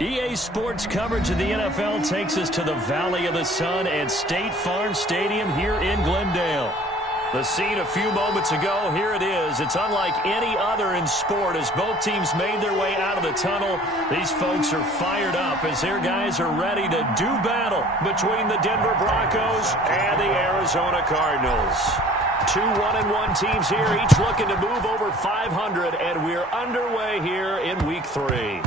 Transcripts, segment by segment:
EA Sports coverage of the NFL takes us to the Valley of the Sun at State Farm Stadium here in Glendale. The scene a few moments ago, here it is. It's unlike any other in sport as both teams made their way out of the tunnel. These folks are fired up as their guys are ready to do battle between the Denver Broncos and the Arizona Cardinals. Two 1-1 teams here, each looking to move over 500, and we're underway here in Week 3.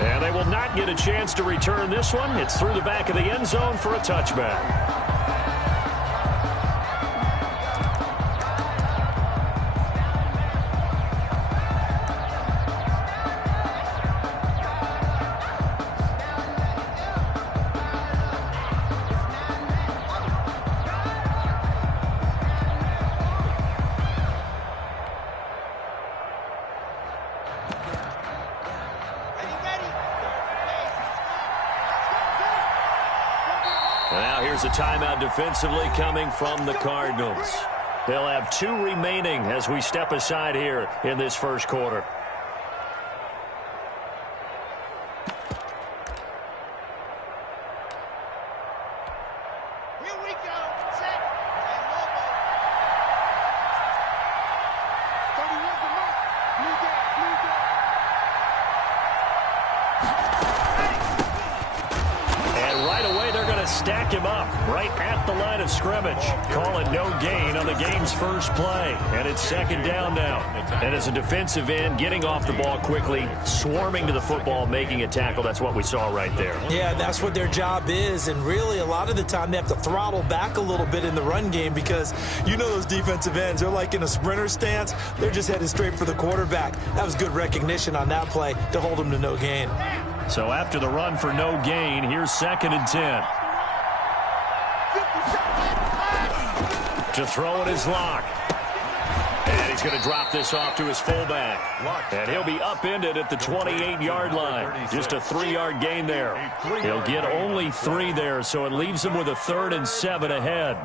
And they will not get a chance to return this one. It's through the back of the end zone for a touchback. Now here's a timeout defensively coming from the Cardinals. They'll have 2 remaining as we step aside here in this first quarter. Here we go. Set. And logo. 31's the mark. Blue gap, blue gap. And right away, they're going to stack him up right at the line of scrimmage. Call it no gain on the game's first play. And it's second down now. And as a defensive end, getting off the ball quickly, swarming to the football, making a tackle, that's what we saw right there. Yeah, that's what their job is. And really, a lot of the time, they have to throttle back a little bit in the run game because you know those defensive ends, they're like in a sprinter stance. They're just headed straight for the quarterback. That was good recognition on that play to hold them to no gain. So after the run for no gain, here's 2nd and 10. To throw it is Locke. And he's going to drop this off to his fullback. And he'll be upended at the 28-yard line. Just a 3-yard gain there. He'll get only 3 there, so it leaves him with a 3rd and 7 ahead.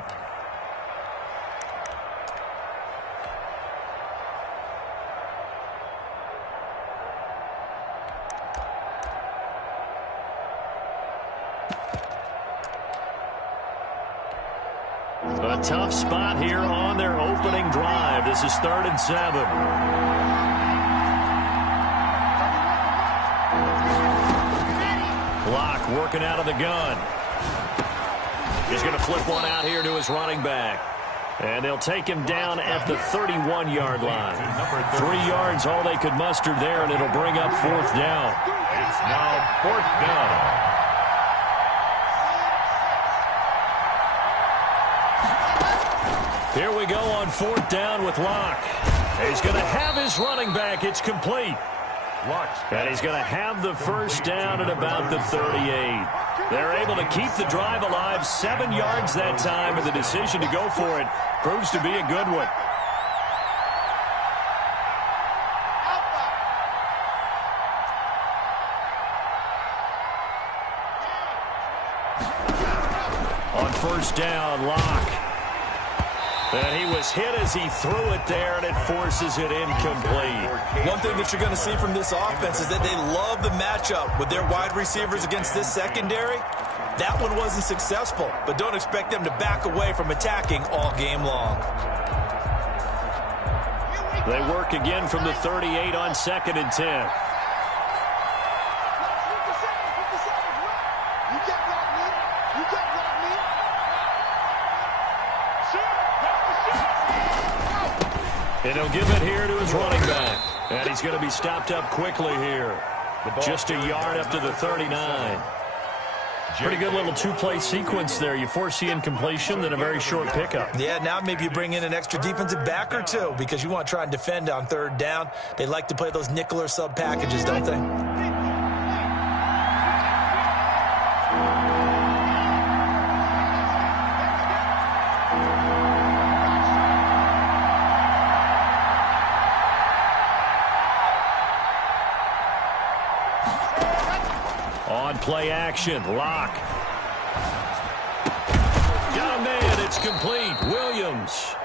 A tough spot here on their opening drive. This is 3rd and 7. Locke working out of the gun. He's going to flip one out here to his running back. And they'll take him down at the 31-yard line. 3 yards all they could muster there, and it'll bring up 4th down. It's now 4th down. Here we go on 4th down with Locke. He's going to have his running back. It's complete. And he's going to have the first down at about the 38. They're able to keep the drive alive. 7 yards that time, and the decision to go for it proves to be a good one. On 1st down, Locke. And he was hit as he threw it there, and it forces it incomplete. One thing that you're going to see from this offense is that they love the matchup with their wide receivers against this secondary. That one wasn't successful, but don't expect them to back away from attacking all game long. They work again from the 38 on 2nd and 10. And he'll give it here to his running back. And he's going to be stopped up quickly here. Just a yard up to the 39. Pretty good little 2-play sequence there. You force the incompletion, then a very short pickup. Yeah, now maybe you bring in an extra defensive back or 2 because you want to try and defend on 3rd down. They like to play those nickel or sub packages, don't they? On play action, Locke. Got a man, it's complete. Williams.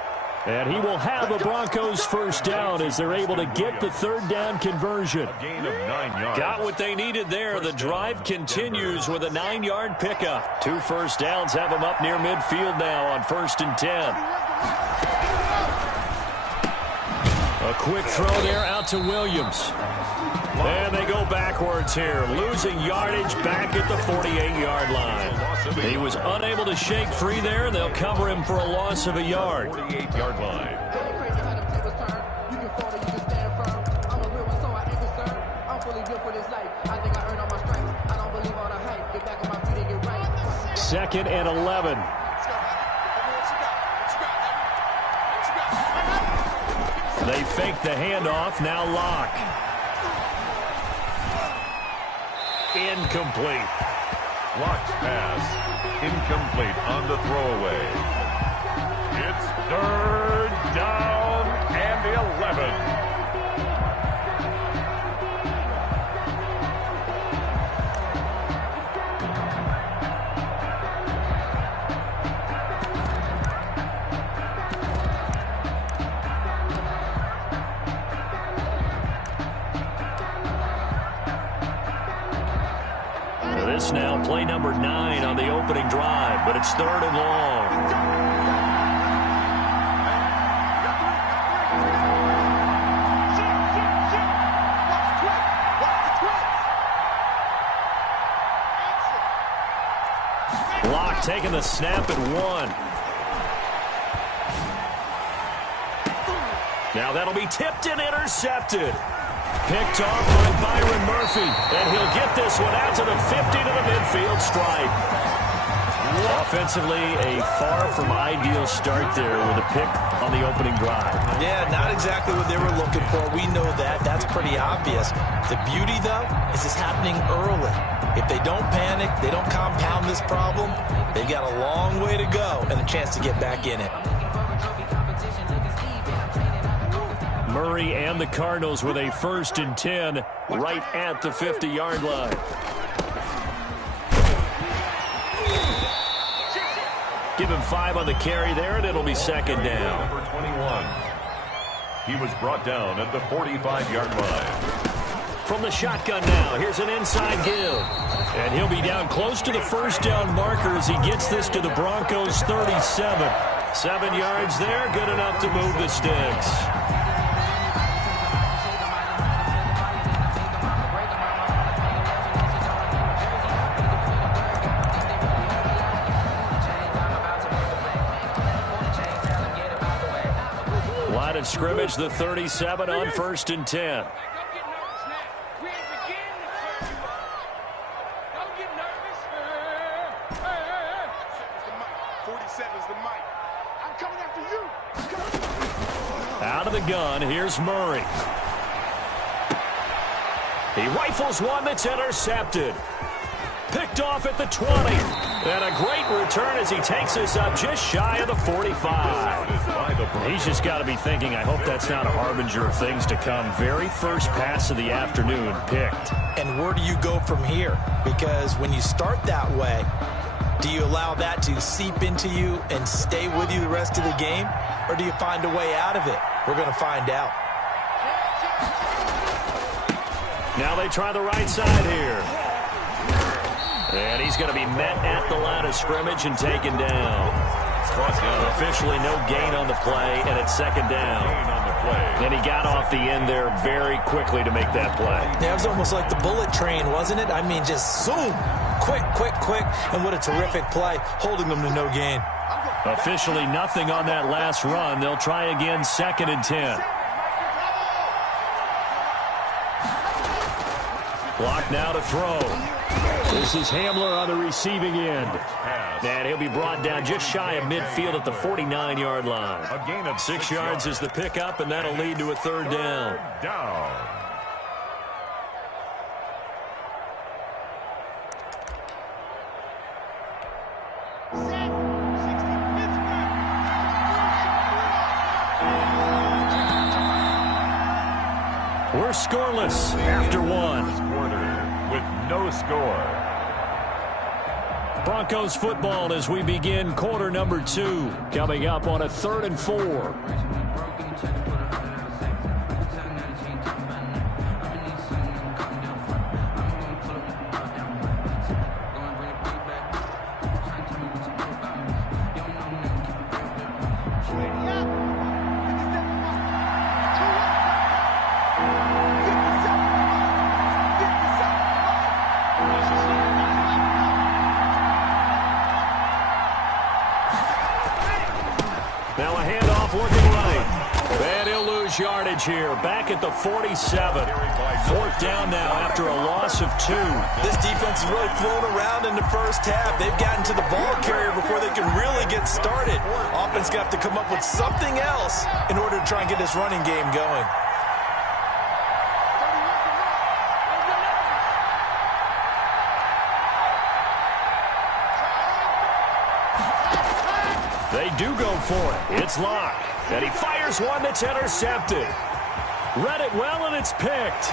And he will have the Broncos first down as they're able to get the third down conversion. A gain of 9 yards. Got what they needed there. The drive continues with a 9-yard pickup. 2 first downs have them up near midfield now on 1st and 10. A quick throw there out to Williams. And they go backwards here, losing yardage back at the 48-yard line. He was unable to shake free there, and they'll cover him for a loss of a yard. 48-yard line. Second and 11. They fake the handoff, now Locke. Incomplete. Locke's pass incomplete on the throwaway. It's 3rd down and 11. This now play number 9 on the opening drive, but it's 3rd and long. Locke taking the snap at 1. Now that'll be tipped and intercepted. Picked off by Byron Murphy, and he'll get this one out to the 50 to the midfield stripe. Offensively, a far from ideal start there with a pick on the opening drive. Yeah, not exactly what they were looking for. We know that. That's pretty obvious. The beauty, though, is it's happening early. If they don't panic, they don't compound this problem, they've got a long way to go and a chance to get back in it. Murray and the Cardinals with a 1st and 10 right at the 50-yard line. Give him 5 on the carry there, and it'll be 2nd down. Number 21. He was brought down at the 45-yard line. From the shotgun now, here's an inside give. And he'll be down close to the 1st down marker as he gets this to the Broncos' 37. 7 yards there, good enough to move the sticks. Line of scrimmage, the 37 on 1st and 10. Out of the gun, here's Murray. He rifles one that's intercepted. Picked off at the 20. And a great return as he takes us up just shy of the 45. He's just got to be thinking, I hope that's not a harbinger of things to come. Very first pass of the afternoon picked. And where do you go from here? Because when you start that way, do you allow that to seep into you and stay with you the rest of the game? Or do you find a way out of it? We're going to find out. Now they try the right side here. And he's going to be met at the line of scrimmage and taken down. Officially no gain on the play, and it's 2nd down. And he got off the end there very quickly to make that play. Yeah, it was almost like the bullet train, wasn't it? I mean, just zoom. Quick, quick, quick. And what a terrific play, holding them to no gain. Officially nothing on that last run. They'll try again, 2nd and 10. Block now to throw. This is Hamler on the receiving end. And he'll be brought down just shy of midfield at the 49-yard line. A gain of 6 yards is the pickup, and that'll lead to a 3rd down. We're scoreless after 1. Quarter with no score. Broncos football as we begin quarter number 2. Coming up on a 3rd and 4. Now a handoff looking right. And he'll lose yardage here. Back at the 47. 4th down now after a loss of 2. This defense has really flown around in the first half. They've gotten to the ball carrier before they can really get started. Offense going to have to come up with something else in order to try and get this running game going. They do go for it. It's Locke. And he fires one that's intercepted. Read it well, and it's picked.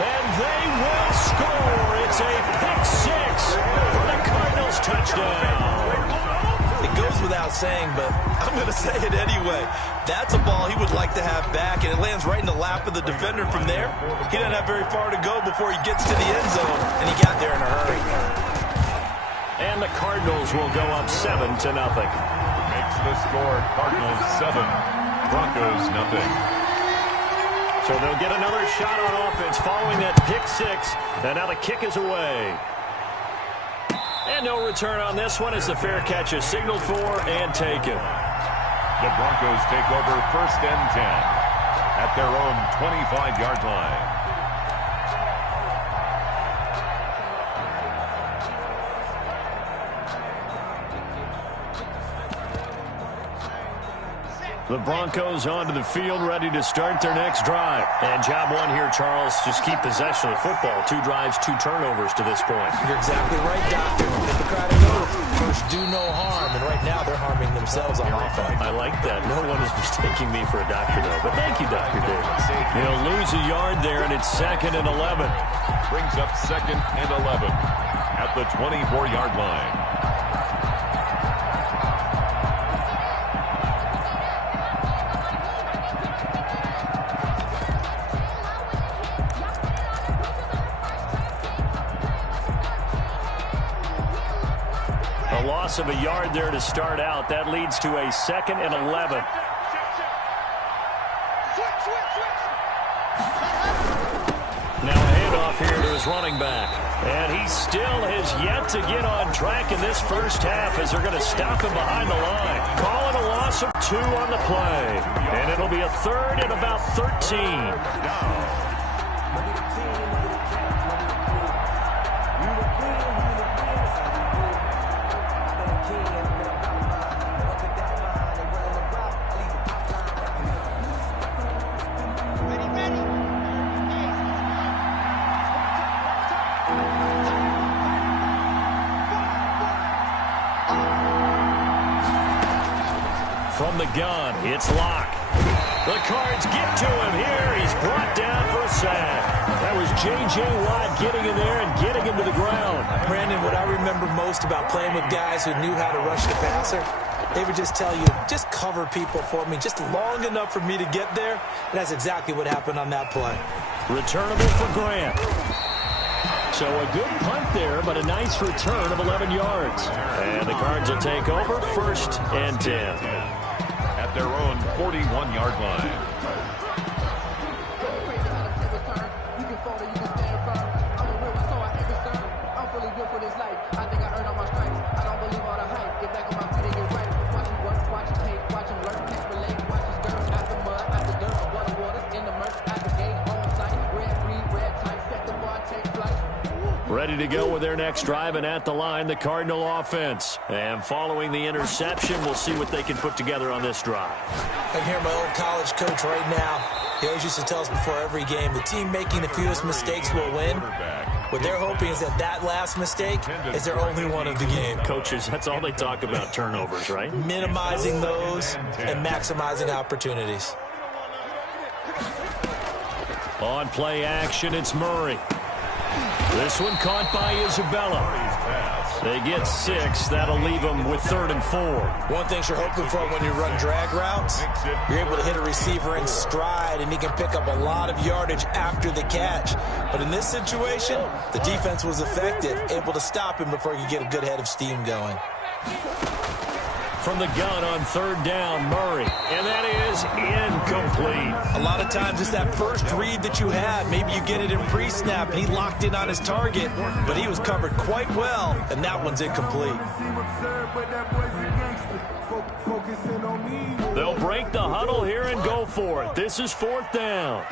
And they will score. It's a pick 6 for the Cardinals touchdown. It goes without saying, but I'm going to say it anyway. That's a ball he would like to have back, and it lands right in the lap of the defender from there. He doesn't have very far to go before he gets to the end zone, and he got there in a hurry. And the Cardinals will go up 7-0. Makes the score Cardinals 7, Broncos nothing. So they'll get another shot on offense following that pick 6. And now the kick is away. And no return on this one as the fair catch is signaled for and taken. The Broncos take over 1st and 10 at their own 25-yard line. The Broncos onto the field, ready to start their next drive. And job 1 here, Charles, just keep possession of the football. 2 drives, 2 turnovers to this point. You're exactly right, Doctor. Hippocratic oath. First, do no harm. And right now, they're harming themselves on offense. I like that. No one is mistaking me for a doctor, though. But thank you, Dr. Davis. He'll lose a yard there, and it's 2nd and 11. Brings up 2nd and 11 at the 24-yard line. Of a yard there to start out. That leads to a 2nd and 11. Now a handoff here to his running back. And he still has yet to get on track in this first half as they're going to stop him behind the line. Call it a loss of 2 on the play. And it'll be a 3rd and about 13. From the gun, it's Locke. The Cards get to him here. He's brought down for a sack. That was J.J. Watt getting in there and getting him to the ground. Brandon, what I remember most about playing with guys who knew how to rush the passer, they would just tell you, just cover people for me, just long enough for me to get there. And that's exactly what happened on that play. Returnable for Grant. So a good punt there, but a nice return of 11 yards. And the Cards will take over 1st and 10. At their own 41-yard line. Ready to go with their next drive, and at the line, the Cardinal offense. And following the interception, we'll see what they can put together on this drive. I can hear my old college coach right now. He always used to tell us before every game, the team making the fewest mistakes will win. What they're hoping is that that last mistake is their only one of the game. Coaches, that's all they talk about, turnovers, right? Minimizing those and maximizing opportunities. On play action, it's Murray. This one caught by Isabella. They get 6. That'll leave them with 3rd and 4. One thing you're hoping for when you run drag routes, you're able to hit a receiver in stride, and he can pick up a lot of yardage after the catch. But in this situation, the defense was effective, able to stop him before he could get a good head of steam going. From the gun on 3rd down, Murray. And that is incomplete. A lot of times it's that first read that you have. Maybe you get it in pre-snap, and he locked in on his target, but he was covered quite well, and that one's incomplete. They'll break the huddle here and go for it. This is 4th down.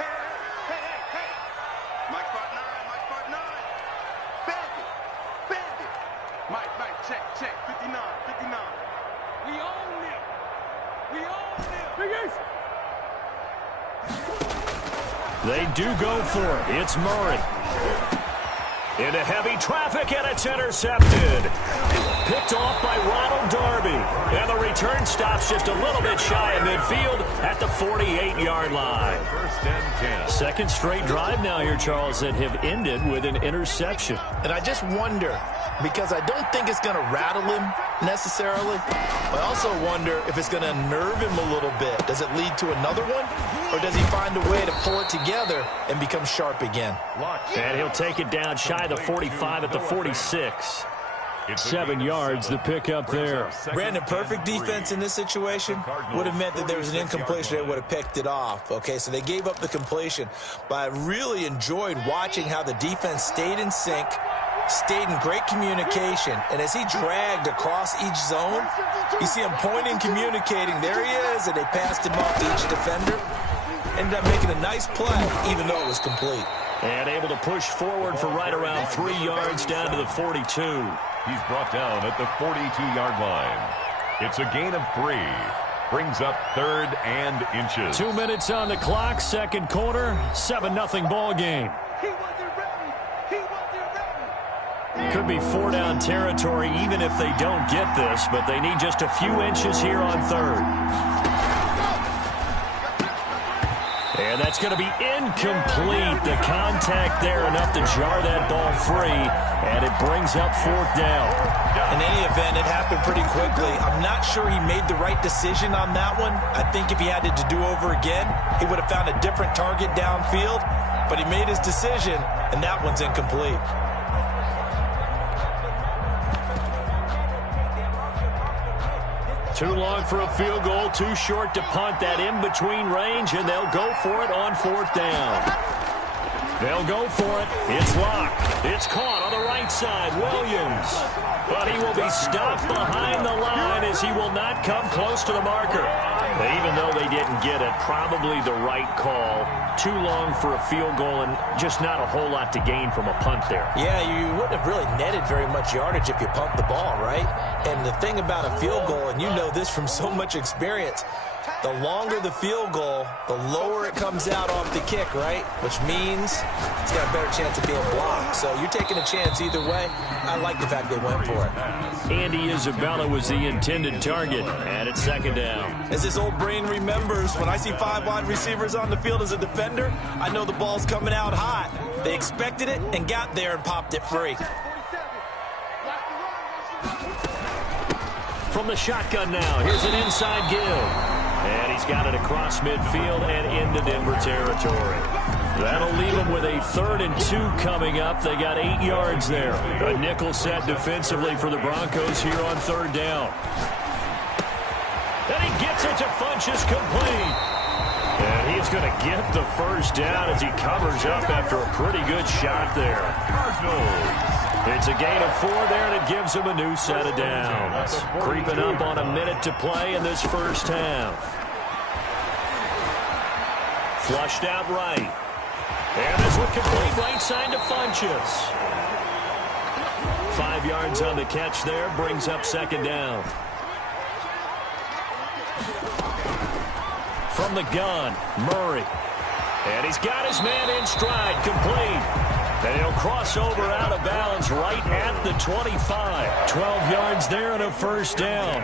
They do go for it. It's Murray. Into heavy traffic, and it's intercepted. Picked off by Ronald Darby. And the return stops just a little bit shy of midfield at the 48-yard line. 1st and 10. Second straight drive now here, Charles, that have ended with an interception. And I just wonder, because I don't think it's going to rattle him necessarily, I also wonder if it's going to unnerve him a little bit. Does it lead to another one, or does he find a way to pull it together and become sharp again? And he'll take it down shy of the 45 at the 46. 7 yards, the pickup there. Brandon, perfect defense in this situation would have meant that there was an incompletion. They would have picked it off. Okay, so they gave up the completion. But I really enjoyed watching how the defense stayed in sync, stayed in great communication, and as he dragged across each zone, you see him pointing, communicating. There he is, and they passed him off to each defender. Ended up making a nice play, even though it was complete. And able to push forward for right around 3 yards down to the 42. He's brought down at the 42-yard line. It's a gain of 3. Brings up 3rd and inches. 2 minutes on the clock, second quarter, 7-0 ball game. Could be 4-down territory even if they don't get this, but they need just a few inches here on 3rd. And that's going to be incomplete. The contact there enough to jar that ball free, and it brings up 4th down. In any event, it happened pretty quickly. I'm not sure he made the right decision on that one. I think if he had it to do over again, he would have found a different target downfield, but he made his decision, and that one's incomplete. Too long for a field goal, too short to punt. That in-between range, and they'll go for it on 4th down. They'll go for it. It's locked. It's caught on the right side. Williams. But he will be stopped behind the line as he will not come close to the marker. Even though they didn't get it, probably the right call. Too long for a field goal and just not a whole lot to gain from a punt there. Yeah, you wouldn't have really netted very much yardage if you pumped the ball, right? And the thing about a field goal, and you know this from so much experience, the longer the field goal, the lower it comes out off the kick, right? Which means it's got a better chance of being blocked. So you're taking a chance either way. I like the fact they went for it. Andy Isabella was the intended target, and it's 2nd down. As this old brain remembers, when I see 5 wide receivers on the field as a defender, I know the ball's coming out hot. They expected it and got there and popped it free. From the shotgun now, here's an inside give. And he's got it across midfield and into Denver territory. That'll leave them with a 3rd and 2 coming up. They got 8 yards there. A nickel set defensively for the Broncos here on 3rd down. And he gets it to Funchess complete. And he's going to get the 1st down as he covers up after a pretty good shot there. It's a gain of 4 there, and it gives him a new set of downs. Creeping up on a minute to play in this first half. Flushed out right. And this one complete right side to Funchess. 5 yards on the catch there, brings up 2nd down. From the gun, Murray. And he's got his man in stride, complete. And he'll crossover out of bounds right at the 25. 12 yards there and a first down.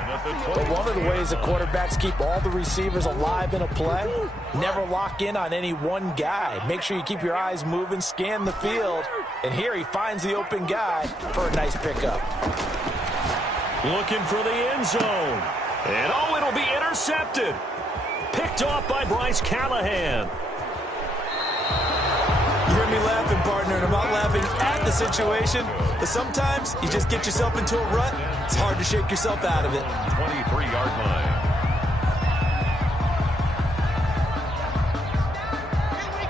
But one of the ways the quarterbacks keep all the receivers alive in a play, never lock in on any one guy. Make sure you keep your eyes moving, scan the field, and here he finds the open guy for a nice pickup. Looking for the end zone. And oh, it'll be intercepted. Picked off by Bryce Callahan. You hear me laughing, partner, and I'm not laughing at the situation, but sometimes you just get yourself into a rut. It's hard to shake yourself out of it. 23-yard line.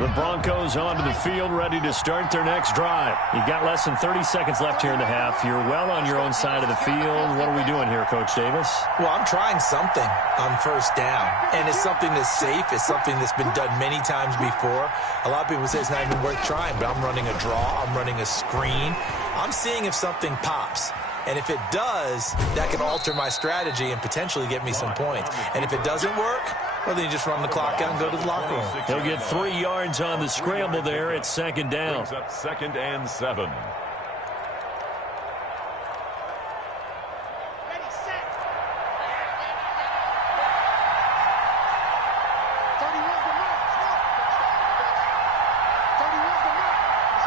The Broncos onto the field, ready to start their next drive. You've got less than 30 seconds left here in the half. You're well on your own side of the field. What are we doing here, Coach Davis? Well, I'm trying something on first down, and it's something that's safe. It's something that's been done many times before. A lot of people say it's not even worth trying, but I'm running a draw. I'm running a screen. I'm seeing if something pops. And if it does, that can alter my strategy and potentially get me some points. And if it doesn't work, well, then you just run the clock out and go to the locker room. He'll get 3 yards on the scramble there at second down. Brings up 2nd and 7. Ready, set. 31's the mark. Stop. 31's the mark. It's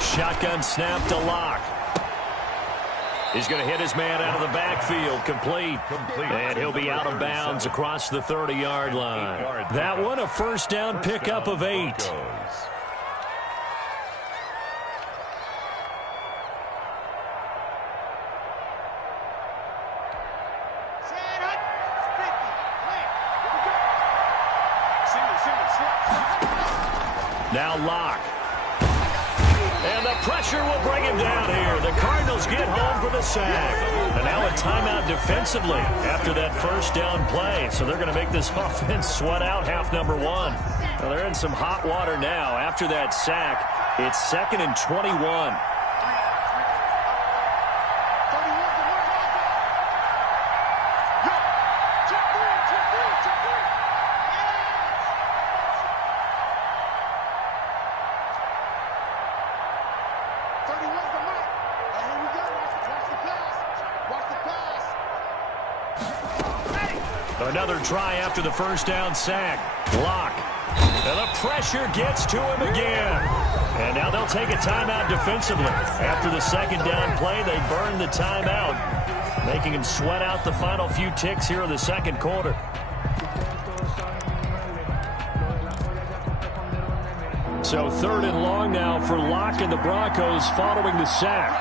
out. Shotgun snap to Locke. He's going to hit his man out of the backfield. Complete. And he'll be out of bounds across the 30-yard line. That one, a first down pickup of 8. Now Locke. And the pressure will bring him down here. The Cardinals get home for the sack. And now a timeout defensively after that first down play. So they're going to make this offense sweat out half number 1. Well, they're in some hot water now. After that sack, it's 2nd and 21. Another try after the first down sack. Locke. And the pressure gets to him again. And now they'll take a timeout defensively. After the second down play, they burn the timeout, making him sweat out the final few ticks here in the second quarter. So 3rd and long now for Locke and the Broncos following the sack.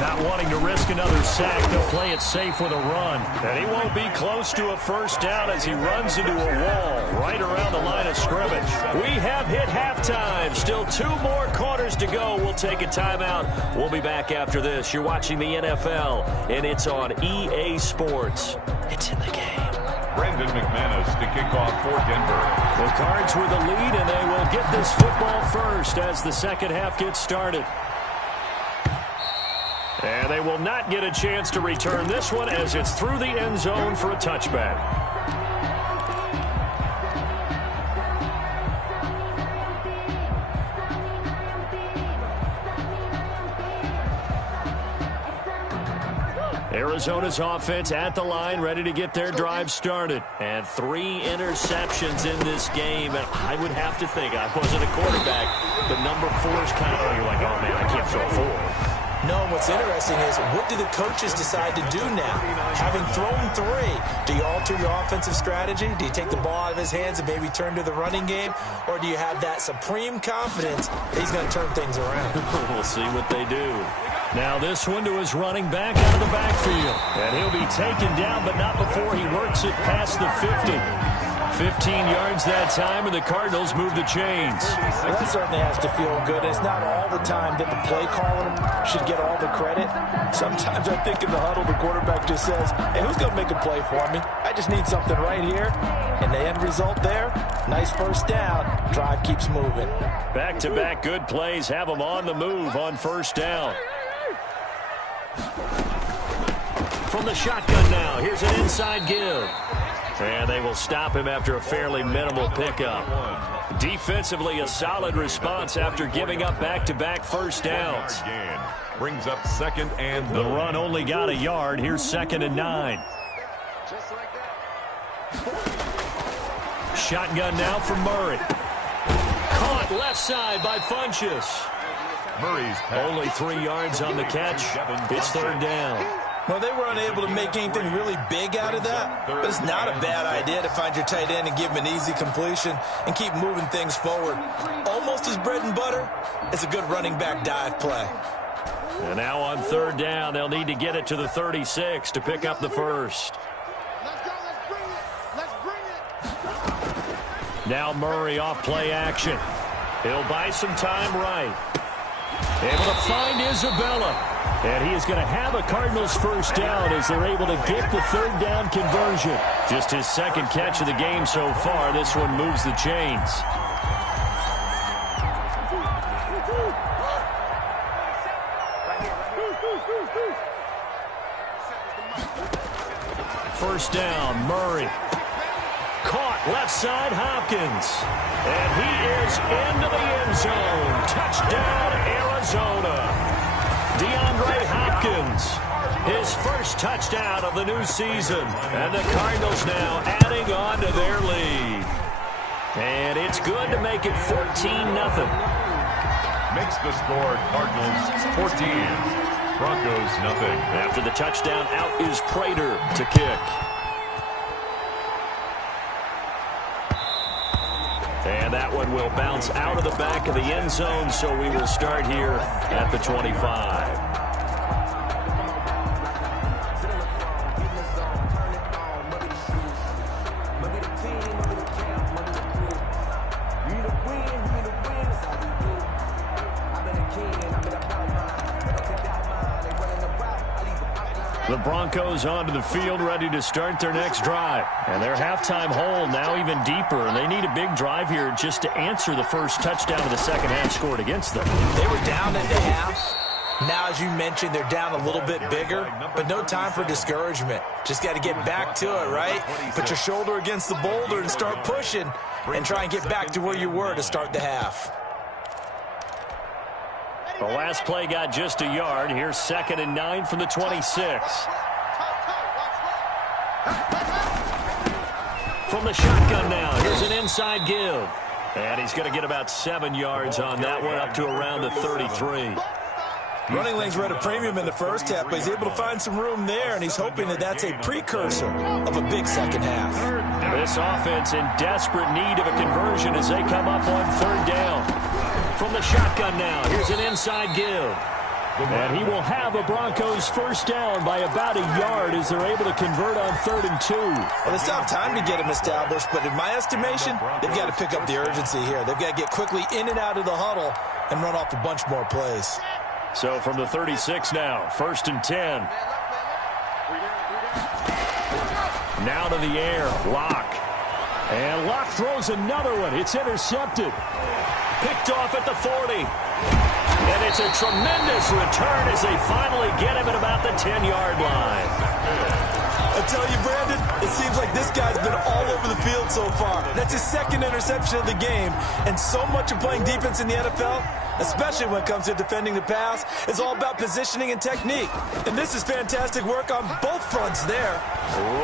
Not wanting to risk another sack, they'll play it safe with a run. And he won't be close to a first down as he runs into a wall right around the line of scrimmage. We have hit halftime. Still 2 more quarters to go. We'll take a timeout. We'll be back after this. You're watching the NFL, and it's on EA Sports. It's in the game. Brandon McManus to kick off for Denver. The Cards with the lead, and they will get this football first as the second half gets started. And they will not get a chance to return this one as it's through the end zone for a touchback. Arizona's offense at the line, ready to get their drive started. And 3 interceptions in this game. And I would have to think, I wasn't a quarterback, but number 4 is kind of, you're like, oh man, I can't throw 4. No, what's interesting is, what do the coaches decide to do now? Having thrown 3, do you alter your offensive strategy? Do you take the ball out of his hands and maybe turn to the running game? Or do you have that supreme confidence that he's going to turn things around? We'll see what they do. Now this one to his running back out of the backfield. And he'll be taken down, but not before he works it past the 50. 15 yards that time, and the Cardinals move the chains. Well, that certainly has to feel good. It's not all the time that the play caller should get all the credit. Sometimes I think in the huddle, the quarterback just says, hey, who's going to make a play for me? I just need something right here. And the end result there, nice first down. Drive keeps moving. Back-to-back good plays have them on the move on first down. From the shotgun now, here's an inside give. And they will stop him after a fairly minimal pickup. Defensively, a solid response after giving up back-to-back first downs. Brings up 2nd and The run only got a yard. Here's 2nd and 9. Shotgun now for Murray. Caught left side by Funchess. Murray's Only 3 yards on the catch. It's 3rd down. Well, they were unable to make anything really big out of that, but it's not a bad idea to find your tight end and give him an easy completion and keep moving things forward. Almost his bread and butter is a good running back dive play. And now on 3rd down, they'll need to get it to the 36 to pick up the first. Let's go. Let's bring it. Let's bring it. Now Murray off play action. He'll buy some time right. Able to find Isabella. And he is going to have a Cardinals first down as they're able to get the 3rd down conversion. Just his 2nd catch of the game so far. This one moves the chains. First down, Murray. Caught left side, Hopkins. And he is into the end zone. Touchdown, Arizona. DeAndre Hopkins, his first touchdown of the new season. And the Cardinals now adding on to their lead. And it's good to make it 14-0. makes the score Cardinals 14, Broncos nothing. After the touchdown, out is Prater to kick. And that one will bounce out of the back of the end zone, so we will start here at the 25. The Broncos onto the field, ready to start their next drive. And their halftime hole now even deeper. And they need a big drive here just to answer the first touchdown of the second half scored against them. They were down into half. Now, as you mentioned, they're down a little bit bigger, but no time for discouragement. Just got to get back to it, right? Put your shoulder against the boulder and start pushing and try and get back to where you were to start the half. The last play got just a yard. Here's 2nd and 9 from the 26. From the shotgun now, here's an inside give. And he's going to get about 7 yards on that one, up to around the 33. Running lanes were at a premium in the first half, but he's able to find some room there, and he's hoping that that's a precursor of a big second half. This offense in desperate need of a conversion as they come up on 3rd down. From the shotgun now, here's an inside give. And he will have a Broncos first down by about a yard as they're able to convert on 3rd and 2. Well, they still have time to get him established, but in my estimation, they've got to pick up the urgency here. They've got to get quickly in and out of the huddle and run off a bunch more plays. So from the 36 now, 1st and 10. Now to the air, Locke. And Locke throws another one. It's intercepted. Picked off at the 40. And it's a tremendous return as they finally get him at about the 10-yard line. I tell you, Brandon, it seems like this guy's been all over the field so far. That's his 2nd interception of the game. And so much of playing defense in the NFL, especially when it comes to defending the pass, is all about positioning and technique. And this is fantastic work on both fronts there.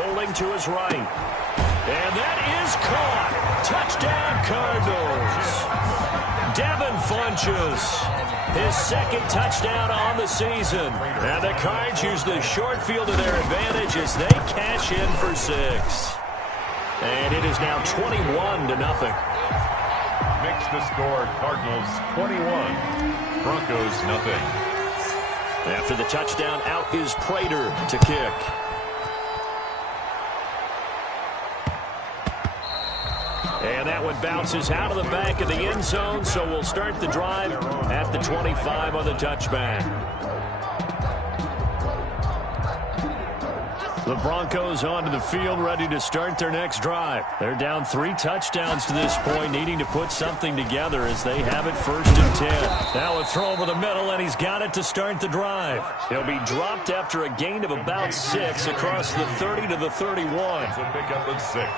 Rolling to his right. And that is caught. Touchdown, Cardinals. Devin Funchess, his 2nd touchdown on the season. And the Cards use the short field to their advantage as they cash in for 6. And it is now 21-0. Makes the score Cardinals 21, Broncos nothing. After the touchdown, out is Prater to kick. And that one bounces out of the back of the end zone, so we'll start the drive at the 25 on the touchback. The Broncos onto the field, ready to start their next drive. They're down 3 touchdowns to this point, needing to put something together as they have it 1st and 10. Now a throw over the middle, and he's got it to start the drive. He'll be dropped after a gain of about 6 across the 30 to the 31. It's a pickup of 6.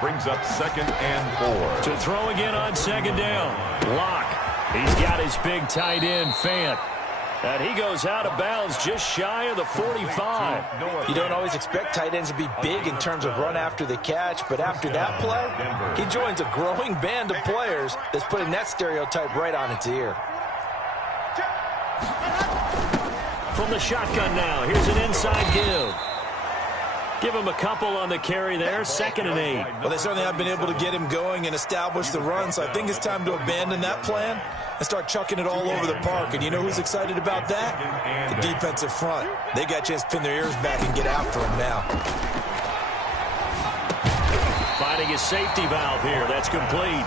Brings up 2nd and 4. To throw again on 2nd down. Locke. He's got his big tight end, Fant. And he goes out of bounds just shy of the 45. You don't always expect tight ends to be big in terms of run after the catch, but after that play, he joins a growing band of players that's putting that stereotype right on its ear. From the shotgun now, here's an inside give. Give him a couple on the carry there, 2nd and 8. Well, they certainly have been able to get him going and establish the run, so I think it's time to abandon that plan and start chucking it all over the park. And you know who's excited about that? The defensive front. They got a chance to pin their ears back and get after him now. Finding his safety valve here. That's complete.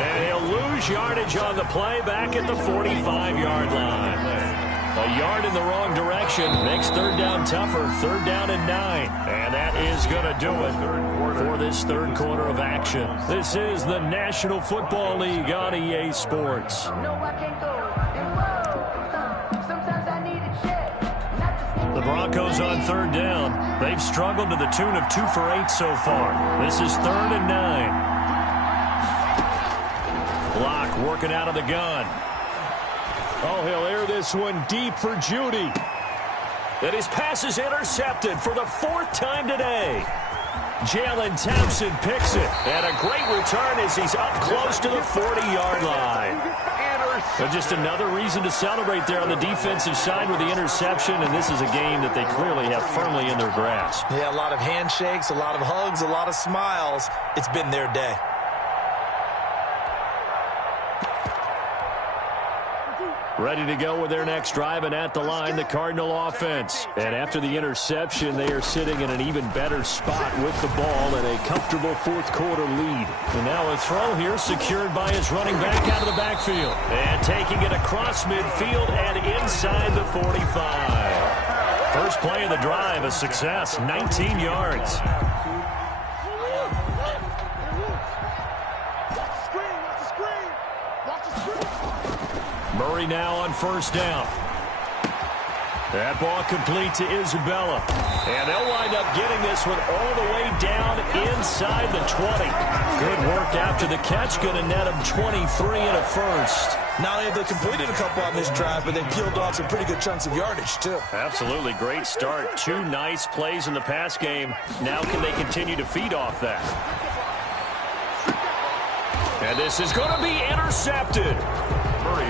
And he'll lose yardage on the play back at the 45-yard line. A yard in the wrong direction makes 3rd down tougher. 3rd down and 9. And that is going to do it for this 3rd quarter of action. This is the National Football League on EA Sports. The Broncos on 3rd down. They've struggled to the tune of 2 for 8 so far. This is 3rd and 9. Locke working out of the gun. Oh, he'll air this one deep for Judy. And his pass is intercepted for the 4th time today. Jalen Thompson picks it. And a great return as he's up close to the 40-yard line. So just another reason to celebrate there on the defensive side with the interception. And this is a game that they clearly have firmly in their grasp. Yeah, a lot of handshakes, a lot of hugs, a lot of smiles. It's been their day. Ready to go with their next drive, and at the line, the Cardinal offense. And after the interception, they are sitting in an even better spot with the ball and a comfortable 4th quarter lead. And now a throw here secured by his running back out of the backfield. And taking it across midfield and inside the 45. First play of the drive, a success, 19 yards. Murray now on 1st down. That ball complete to Isabella. And they'll wind up getting this one all the way down inside the 20. Good work after the catch. Going to net them 23 and a first. Not only have they completed a couple on this drive, but they peeled off some pretty good chunks of yardage, too. Absolutely great start. 2 nice plays in the pass game. Now can they continue to feed off that? And this is going to be intercepted.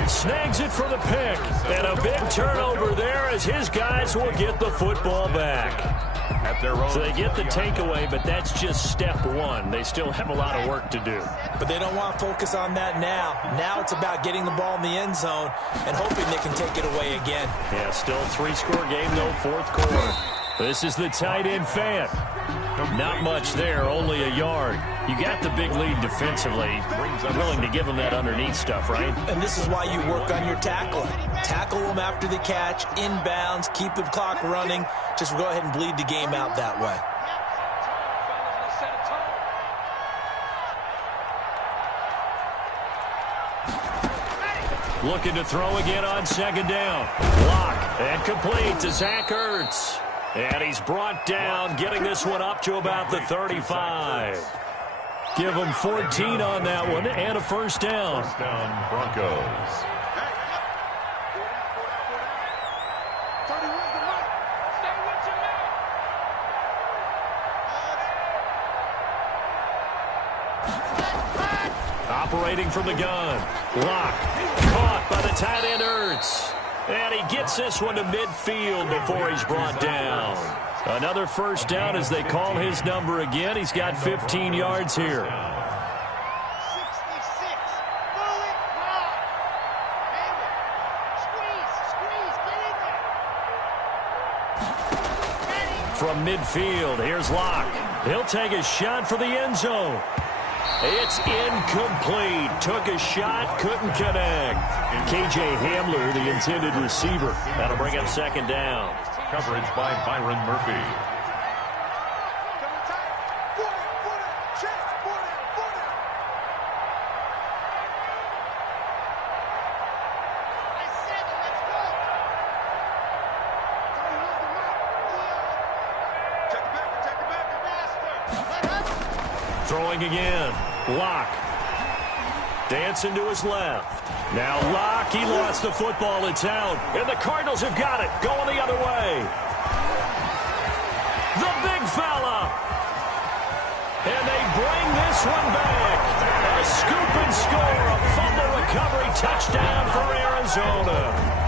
Snags it for the pick. And a big turnover there as his guys will get the football back. So they get the takeaway, but that's just step 1. They still have a lot of work to do. But they don't want to focus on that now. Now it's about getting the ball in the end zone and hoping they can take it away again. Yeah, still a 3-score game, though, 4th quarter. This is the tight end, Fant. Not much there, only a yard. You got the big lead defensively. Willing to give them that underneath stuff, right? And this is why you work on your tackling. Tackle them after the catch, inbounds, keep the clock running. Just go ahead and bleed the game out that way. Looking to throw again on 2nd down. Block and complete to Zach Ertz. And he's brought down, getting this one up to about the 35. Give him 14 on that one and a 1st down. 1st down, Broncos. Operating from the gun. Lock. Caught by the tight end Ertz. And he gets this one to midfield before he's brought down. Another 1st down as they call his number again. He's got 15 yards here. 66. Fully locked. Squeeze, get in there. From midfield, here's Locke. He'll take a shot for the end zone. It's incomplete. Took a shot, couldn't connect. And K.J. Hamler, the intended receiver. That'll bring up 2nd down. Coverage by Byron Murphy. Throwing again. Locke. Dancing to his left. Now Locke, he lost the football. It's out. And the Cardinals have got it. Going the other way. The big fella. And they bring this one back. A scoop and score. A fumble recovery touchdown for Arizona.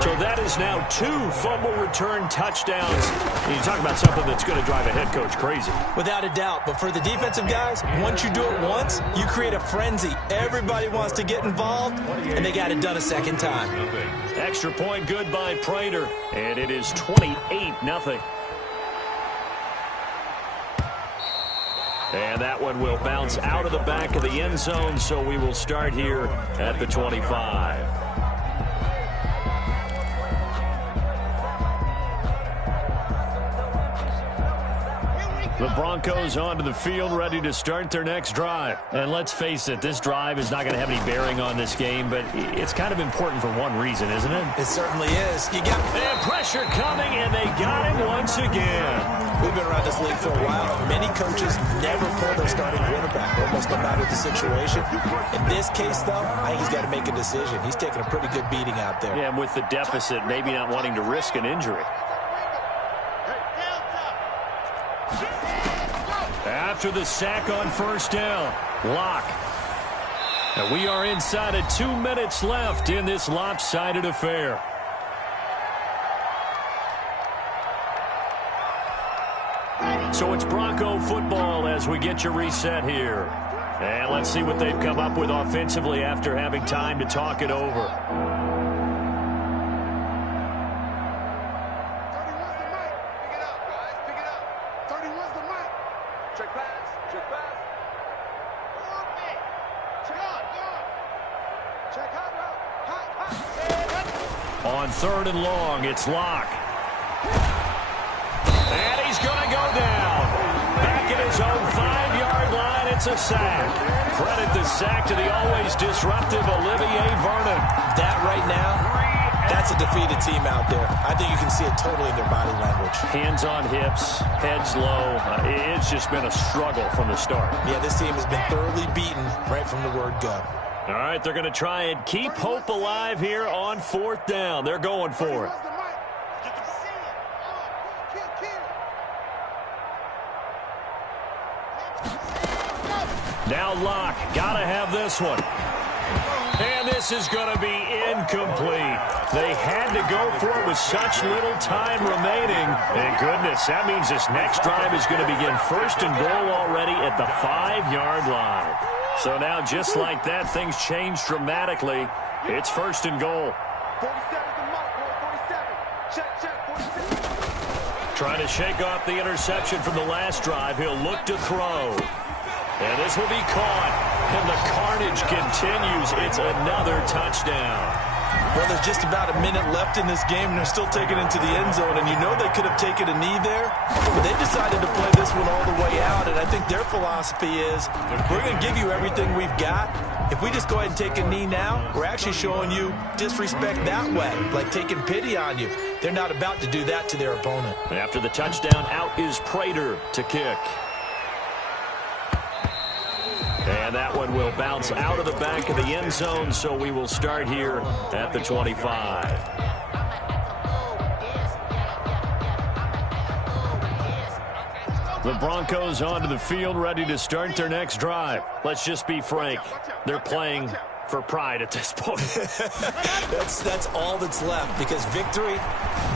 So that is now 2 fumble return touchdowns. You talk about something that's going to drive a head coach crazy. Without a doubt. But for the defensive guys, once you do it once, you create a frenzy. Everybody wants to get involved, and they got it done a second time. Extra point good by Prater, and it is 28-0. And that one will bounce out of the back of the end zone, so we will start here at the 25. The Broncos onto the field, ready to start their next drive. And let's face it, this drive is not going to have any bearing on this game, but it's kind of important for one reason, isn't it? It certainly is. You got pressure coming, and they got him once again. We've been around this league for a while. Many coaches never pull their starting quarterback, almost no matter the situation. In this case, though, I think he's got to make a decision. He's taking a pretty good beating out there. Yeah, and with the deficit, maybe not wanting to risk an injury. After the sack on first down, Locke. And we are inside of 2 minutes left in this lopsided affair. So it's Bronco football as we get you reset here. And let's see what they've come up with offensively after having time to talk it over. On 3rd and long, it's Locke. And he's going to go down. Back at his own 5-yard line, it's a sack. Credit the sack to the always disruptive Olivier Vernon. That right now, that's a defeated team out there. I think you can see it totally in their body language. Hands on hips, heads low. It's just been a struggle from the start. Yeah, this team has been thoroughly beaten right from the word go. All right, they're going to try and keep hope alive here on 4th down. They're going for it. Now Locke, got to have this one. And this is going to be incomplete. They had to go for it with such little time remaining. And goodness, that means this next drive is going to begin 1st and goal already at the 5-yard line. So now, just like that, things change dramatically. It's 1st and goal. 47 the mark, 47. Check. Trying to shake off the interception from the last drive. He'll look to throw. And this will be caught. And the carnage continues. It's another touchdown. Well, there's just about a minute left in this game, and they're still taking it into the end zone. And you know they could have taken a knee there, but they decided to play this one all the way out. And I think their philosophy is, we're going to give you everything we've got. If we just go ahead and take a knee now, we're actually showing you disrespect that way, like taking pity on you. They're not about to do that to their opponent. After the touchdown, out is Prater to kick. And that one will bounce out of the back of the end zone, so we will start here at the 25. The Broncos onto the field, ready to start their next drive. Let's just be frank, they're playing for pride at this point. That's all that's left, because victory,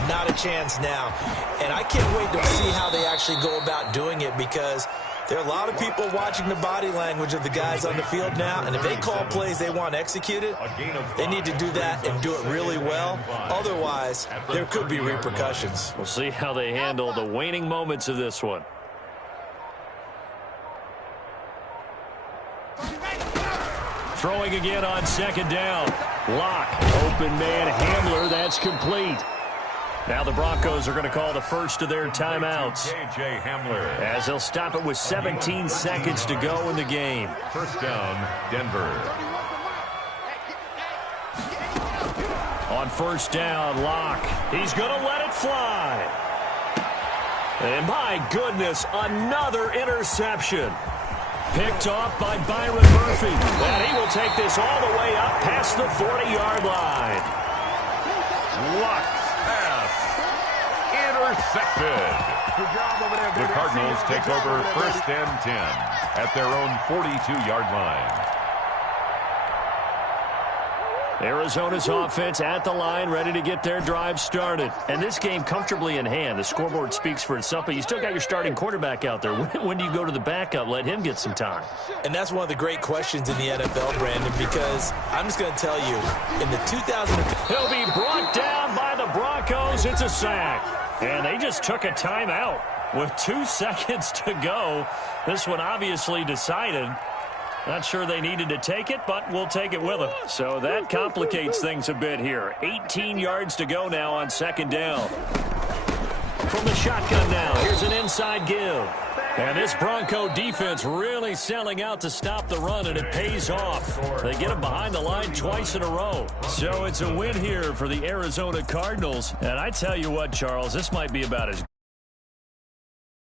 not a chance now. And I can't wait to see how they actually go about doing it, because there are a lot of people watching the body language of the guys on the field now, and if they call plays they want executed, they need to do that and do it really well. Otherwise, there could be repercussions. We'll see how they handle the waning moments of this one. Throwing again on 2nd down. Locke, open man, Hamler, that's complete. Now the Broncos are going to call the first of their timeouts, as they'll stop it with 17 seconds to go in the game. 1st down, Denver. On 1st down, Locke. He's going to let it fly. And my goodness, another interception. Picked off by Byron Murphy. And he will take this all the way up past the 40-yard line. Luck pass. Intercepted. The Cardinals take over 1st and 10 at their own 42-yard line. Arizona's offense at the line, ready to get their drive started. And this game comfortably in hand. The scoreboard speaks for itself, but you still got your starting quarterback out there. When do you go to the backup? Let him get some time. And that's one of the great questions in the NFL, Brandon, because I'm just going to tell you, in the 2000... He'll be brought down by the Broncos. It's a sack. And they just took a timeout with 2 seconds to go. This one obviously decided. Not sure they needed to take it, but we'll take it with them. So that complicates things a bit here. 18 yards to go now on 2nd down. From the shotgun now, here's an inside give. And this Bronco defense really selling out to stop the run, and it pays off. They get him behind the line twice in a row. So it's a win here for the Arizona Cardinals. And I tell you what, Charles, this might be about as